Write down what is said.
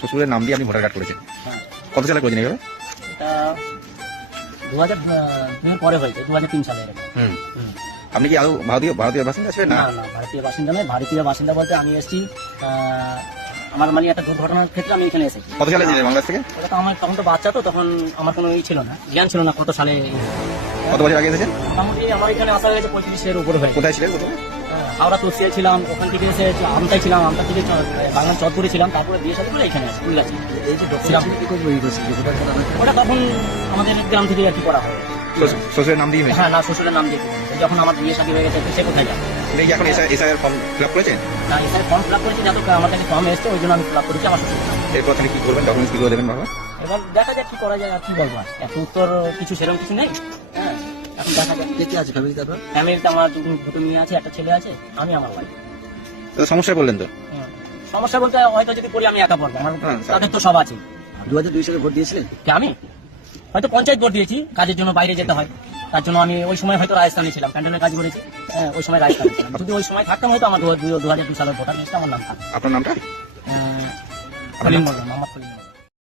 শ্বশুরের নাম দিয়ে আপনি ভোটার কার্ড করেছেন, হ্যাঁ, কত সালে করেছেন এইভাবে? এটা 2002 পরে হয়েছে, 2003 সালে এরকম। হুম। হুম। আপনি কি আদৌ ভারতীয় বাসিন্দা ছিলেন না? না না, ভারতীয় বাসিন্দা নয়। ভারতীয় বাসিন্দা বলতে আমি এসেছি আমার মানে একটা দুর্ঘটনার ক্ষেত্রে আমি এখানে এসেছি। কত সালে ছিলেন বাংলাদেশ থেকে? ওটা তো আমার তখন তো বাচ্চা, তো তখন আমার কোনো ছিল না, জ্ঞান ছিল না কত সালে। কত বছর আগে এসেছেন? মোটামুটি আমার এখানে আসা হয়েছে 35-এর উপরে হয়েছে। কোথায় ছিলেন প্রথমে? হাওড়া তসিয়াল ছিলাম, ওখান থেকে এসে আমতায় ছিলাম, আমতা থেকে বাংলা চরপুরে ছিলাম, তারপরে বিয়ে সাথে করে এখানে আসি কুড়িলাছি। এই যে ডকুমেন্ট কি করে তৈরি করছে ভোটার কার্ড আপনার? ওটা তখন আমাদের গ্রাম থেকে আর কি করা হয়। শ্বশুরের নাম দিয়ে হয়েছে? হ্যাঁ, না, শ্বশুরের নাম দিয়ে করেছি। যখন আমার বিয়ে শাদী হয়ে গেছে, তো সে কোথায় যাবে? আপনি কি এখন এসআইআর ফর্ম ফিল আপ করেছেন? না, এসে ফর্ম ফিল আপ করেছি, যাতে আমার কাছে ফর্ম এসছে, ওই জন্য আমি ফিল আপ করেছি আমার শ্বশুর নাম। এরপর আপনি কি করবেন, ডকুমেন্টস কি করে দেবেন বাবা? এবার দেখা যাক কি করা যায়, আর কি বলবো, আর এত উত্তর কিছু সেরকম কিছু নেই। হ্যাঁ, এখন দেখা যাক। কে কে আছে ফ্যামিলিতে আপনার? ফ্যামিলিতে আমার দুটো মেয়ে আছে, একটা ছেলে আছে, আমি আমার ওয়াইফ। তো সমস্যায় বললেন তো? সমস্যা বলতে হয়তো যদি করি আমি একা পড়বো, আমার হ্যাঁ, তাদের তো সব আছে। 2002 সালে ভোট দিয়েছিলেন? কি আমি হয়তো পঞ্চায়েত ভোট দিয়েছি, কাজের জন্য বাইরে যেতে হয়, তার জন্য আমি ওই সময় হয়তো রাজস্থানে ছিলাম, ক্যান্টনের কাজ করেছি। হ্যাঁ, ওই সময় রাজস্থানে ছিলাম। যদি ওই সময় থাকতাম হয়তো আমার 2002 সালের ভোটার লিস্টে আমার নাম থাকতো। আপনার নামটা? খলিল মোল্লা, মোহাম্মদ খলিল।